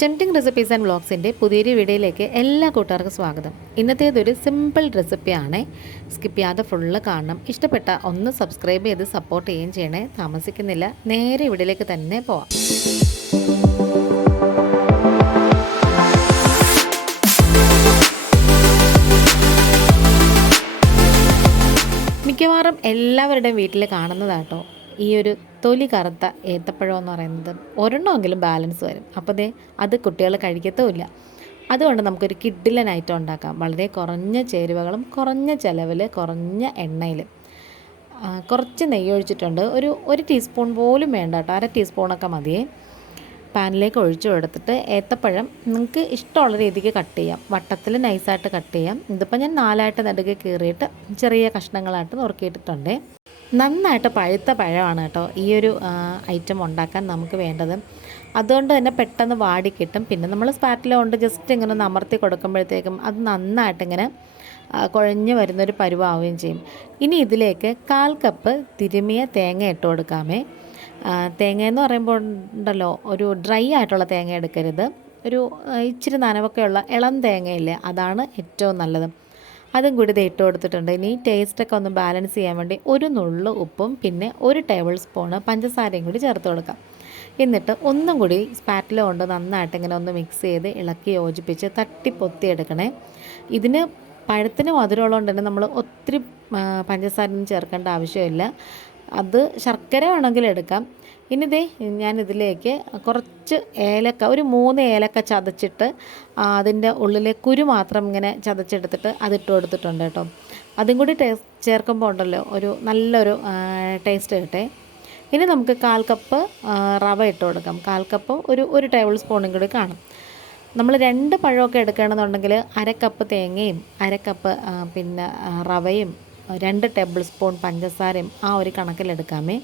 Tempting recipes and വ്ളോഗ്സിൻ്റെ പുതിയൊരു വീഡിയോയിലേക്ക് എല്ലാ കൂട്ടുകാർക്കും സ്വാഗതം. ഇന്നത്തേതൊരു സിമ്പിൾ റെസിപ്പിയാണ്. സ്കിപ്പ് ചെയ്യാതെ ഫുള്ള് കാണണം. ഇഷ്ടപ്പെട്ട ഒന്ന് സബ്സ്ക്രൈബ് ചെയ്ത് സപ്പോർട്ട് ചെയ്യുകയും ചെയ്യണേ. താമസിക്കുന്നില്ല, നേരെ വീഡിയോയിലേക്ക് തന്നെ പോവാം. മിക്കവാറും എല്ലാവരുടെയും വീട്ടിൽ കാണുന്നതാട്ടോ ഈ ഒരു തൊലി കറുത്ത ഏത്തപ്പഴം എന്ന് പറയുന്നത്. ഒരെണ്ണമെങ്കിലും ബാലൻസ് വരും. അപ്പോൾ അത് കുട്ടികൾ കഴിക്കത്തുമില്ല. അതുകൊണ്ട് നമുക്കൊരു കിഡിലൻ ഐറ്റം ഉണ്ടാക്കാം. വളരെ കുറഞ്ഞ ചേരുവകളും കുറഞ്ഞ ചിലവിൽ കുറഞ്ഞ എണ്ണയിൽ. കുറച്ച് നെയ്യ് ഒഴിച്ചിട്ടുണ്ട്. ഒരു ടീസ്പൂൺ പോലും വേണ്ട കേട്ടോ, അര ടീസ്പൂണൊക്കെ മതിയേ. പാനിലേക്ക് ഒഴിച്ചു കൊടുത്തിട്ട് ഏത്തപ്പഴം നിങ്ങൾക്ക് ഇഷ്ടമുള്ള രീതിക്ക് കട്ട് ചെയ്യാം. വട്ടത്തിൽ നൈസായിട്ട് കട്ട് ചെയ്യാം. ഇതിപ്പോൾ ഞാൻ 4ആയിട്ട് നടുക്ക് കീറിയിട്ട് ചെറിയ കഷ്ണങ്ങളായിട്ട് നുറുക്കിയിട്ടുണ്ട്. നന്നായിട്ട് പഴുത്ത പഴമാണ് കേട്ടോ ഈ ഒരു ഐറ്റം ഉണ്ടാക്കാൻ നമുക്ക് വേണ്ടത്. അതുകൊണ്ട് തന്നെ പെട്ടെന്ന് വാടിക്കിട്ടും. പിന്നെ നമ്മൾ സ്പാറ്റില കൊണ്ട് ജസ്റ്റ് ഇങ്ങനെ ഒന്ന് അമർത്തി കൊടുക്കുമ്പോഴത്തേക്കും അത് നന്നായിട്ടിങ്ങനെ കുഴഞ്ഞ് വരുന്നൊരു പരുവാവുകയും ചെയ്യും. ഇനി ഇതിലേക്ക് 1/4 കപ്പ് തിരുമിയ തേങ്ങ ഇട്ട് കൊടുക്കാമേ. തേങ്ങ എന്ന് പറയുമ്പോൾ ഉണ്ടല്ലോ, ഒരു ഡ്രൈ ആയിട്ടുള്ള തേങ്ങ എടുക്കരുത്. ഒരു ഇച്ചിരി നനവൊക്കെയുള്ള ഇളം തേങ്ങയില്ലേ, അതാണ് ഏറ്റവും നല്ലത്. അതും കൂടി ഇട്ട് കൊടുത്തിട്ടുണ്ട്. ഇനി ടേസ്റ്റൊക്കെ ഒന്ന് ബാലൻസ് ചെയ്യാൻ വേണ്ടി ഒരു നുള്ളു ഉപ്പും പിന്നെ 1 ടേബിൾ സ്പൂണ് പഞ്ചസാരയും കൂടി ചേർത്ത് കൊടുക്കാം. എന്നിട്ട് ഒന്നും കൂടി സ്പാറ്റില കൊണ്ട് നന്നായിട്ട് ഇങ്ങനെ ഒന്ന് മിക്സ് ചെയ്ത് ഇളക്കി യോജിപ്പിച്ച് തട്ടിപ്പൊത്തി എടുക്കണേ. ഇതിന് പഴത്തിന് മധുരമുള്ളതുകൊണ്ട് തന്നെ നമ്മൾ ഒത്തിരി പഞ്ചസാരയൊന്നും ചേർക്കേണ്ട ആവശ്യമില്ല. അത് ശർക്കര വേണമെങ്കിൽ എടുക്കാം. ഇനി ഞാനിതിലേക്ക് കുറച്ച് ഏലക്ക, ഒരു 3 ഏലക്ക ചതച്ചിട്ട് അതിൻ്റെ ഉള്ളിലെ കുരു മാത്രം ഇങ്ങനെ ചതച്ചെടുത്തിട്ട് അതിട്ട് കൊടുത്തിട്ടുണ്ട് കേട്ടോ. അതും കൂടി ചേർക്കുമ്പോൾ ഉണ്ടല്ലോ ഒരു നല്ലൊരു ടേസ്റ്റ് കിട്ടേ. ഇനി നമുക്ക് 1/4 കപ്പ് റവ ഇട്ട് കൊടുക്കാം. 1/4 കപ്പ് ഒരു ടേബിൾ സ്പൂണും കൂടി കാണും. നമ്മൾ 2 പഴമൊക്കെ എടുക്കുകയാണെന്നുണ്ടെങ്കിൽ 1/2 കപ്പ് തേങ്ങയും 1/2 കപ്പ് പിന്നെ റവയും 2 ടേബിൾ സ്പൂൺ പഞ്ചസാരയും ആ ഒരു കണക്കിലെടുക്കാമേ.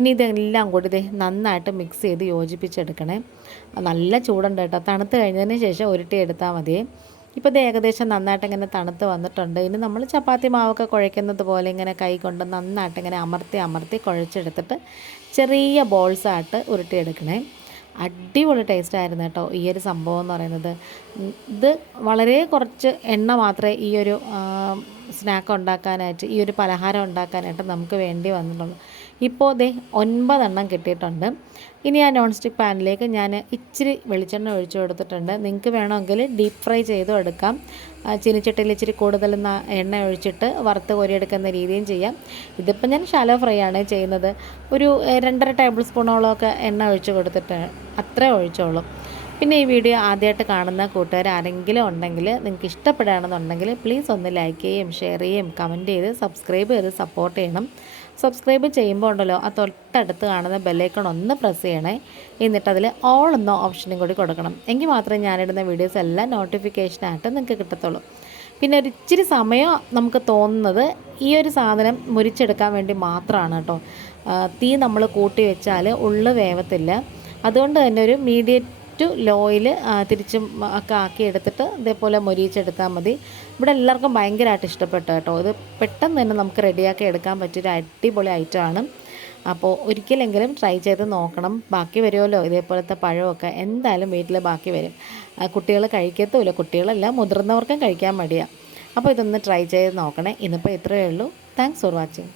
ഇനി ഇതെല്ലാം കൂടി നന്നായിട്ട് മിക്സ് ചെയ്ത് യോജിപ്പിച്ചെടുക്കണേ. നല്ല ചൂടുണ്ട് കേട്ടോ. തണുത്ത് കഴിഞ്ഞതിന് ശേഷം ഉരുട്ടി എടുത്താൽ മതിയേ. ഇപ്പോൾ ഇത് ഏകദേശം നന്നായിട്ട് ഇങ്ങനെ തണുത്ത് വന്നിട്ടുണ്ട്. ഇനി നമ്മൾ ചപ്പാത്തി മാവൊക്കെ കുഴയ്ക്കുന്നത് പോലെ ഇങ്ങനെ കൈ കൊണ്ട് നന്നായിട്ട് ഇങ്ങനെ അമർത്തി കുഴച്ചെടുത്തിട്ട് ചെറിയ ബോൾസായിട്ട് ഉരുട്ടിയെടുക്കണേ. അടിപൊളി ടേസ്റ്റായിരുന്നു കേട്ടോ ഈ ഒരു സംഭവം എന്ന് പറയുന്നത്. ഇത് വളരെ കുറച്ച് എണ്ണ മാത്രമേ ഈ ഒരു സ്നാക്ക് ഉണ്ടാക്കാനായിട്ട്, ഈ ഒരു പലഹാരം ഉണ്ടാക്കാനായിട്ട് നമുക്ക് വേണ്ടി വന്നിട്ടുള്ളൂ. ഇപ്പോൾ 9 എണ്ണം കിട്ടിയിട്ടുണ്ട്. ഇനി ആ നോൺ സ്റ്റിക്ക് പാനിലേക്ക് ഞാൻ ഇച്ചിരി വെളിച്ചെണ്ണ ഒഴിച്ചു കൊടുത്തിട്ടുണ്ട്. നിങ്ങൾക്ക് വേണമെങ്കിൽ ഡീപ്പ് ഫ്രൈ ചെയ്തും എടുക്കാം. ചീനിച്ചട്ടിയിൽ ഇച്ചിരി കൂടുതൽ എണ്ണ ഒഴിച്ചിട്ട് വറുത്ത് കോരിയെടുക്കുന്ന രീതിയും ചെയ്യാം. ഇതിപ്പോൾ ഞാൻ ഷാലോ ഫ്രൈ ആണ് ചെയ്യുന്നത്. ഒരു 2.5 ടേബിൾ സ്പൂണോളമൊക്കെ എണ്ണ ഒഴിച്ച് കൊടുത്തിട്ട് അത്രേ ഒഴിച്ചോളൂ. പിന്നെ ഈ വീഡിയോ ആദ്യമായിട്ട് കാണുന്ന കൂട്ടുകാർ ആരെങ്കിലും ഉണ്ടെങ്കിൽ, നിങ്ങൾക്ക് ഇഷ്ടപ്പെടുകയാണെന്നുണ്ടെങ്കിൽ പ്ലീസ് ഒന്ന് ലൈക്ക് ചെയ്യുകയും ഷെയർ ചെയ്യുകയും കമൻറ്റ് ചെയ്ത് സബ്സ്ക്രൈബ് ചെയ്ത് സപ്പോർട്ട് ചെയ്യണം. സബ്സ്ക്രൈബ് ചെയ്യുമ്പോൾ ഉണ്ടല്ലോ ആ തൊട്ടടുത്ത് കാണുന്ന ബെല്ലൈക്കൺ ഒന്ന് പ്രസ് ചെയ്യണേ. എന്നിട്ട് അതിൽ ഓൾ എന്ന ഓപ്ഷനും കൂടി കൊടുക്കണം. എങ്കിൽ മാത്രമേ ഞാനിടുന്ന വീഡിയോസ് എല്ലാം നോട്ടിഫിക്കേഷനായിട്ട് നിങ്ങൾക്ക് കിട്ടത്തുള്ളൂ. പിന്നെ ഒരു ഇച്ചിരി സമയം നമുക്ക് തോന്നുന്നത് ഈ ഒരു സാധനം മുരിച്ചെടുക്കാൻ വേണ്ടി മാത്രമാണ് കേട്ടോ. തീ നമ്മൾ കൂട്ടി വെച്ചാൽ ഉള്ളു വേവത്തില്ല. അതുകൊണ്ട് തന്നെ ഒരു മീഡിയം ടു ലോയിൽ തിരിച്ചും ഒക്കെ ആക്കി എടുത്തിട്ട് ഇതേപോലെ മൊരിയിച്ചെടുത്താൽ മതി. ഇവിടെ എല്ലാവർക്കും ഭയങ്കരമായിട്ട് ഇഷ്ടപ്പെട്ടു കേട്ടോ. ഇത് പെട്ടെന്ന് തന്നെ നമുക്ക് റെഡിയാക്കി എടുക്കാൻ പറ്റിയൊരു അടിപൊളി ഐറ്റമാണ്. അപ്പോൾ ഒരിക്കലെങ്കിലും ട്രൈ ചെയ്ത് നോക്കണം. ബാക്കി വരുമല്ലോ ഇതേപോലത്തെ പഴമൊക്കെ, എന്തായാലും വീട്ടിൽ ബാക്കി വരും. കുട്ടികൾ കഴിക്കത്തുമില്ല. കുട്ടികളല്ല, മുതിർന്നവർക്കും കഴിക്കാൻ മടിയാണ്. അപ്പോൾ ഇതൊന്ന് ട്രൈ ചെയ്ത് നോക്കണേ. ഇന്നിപ്പോൾ ഇത്രയേ ഉള്ളൂ. Thanks for watching.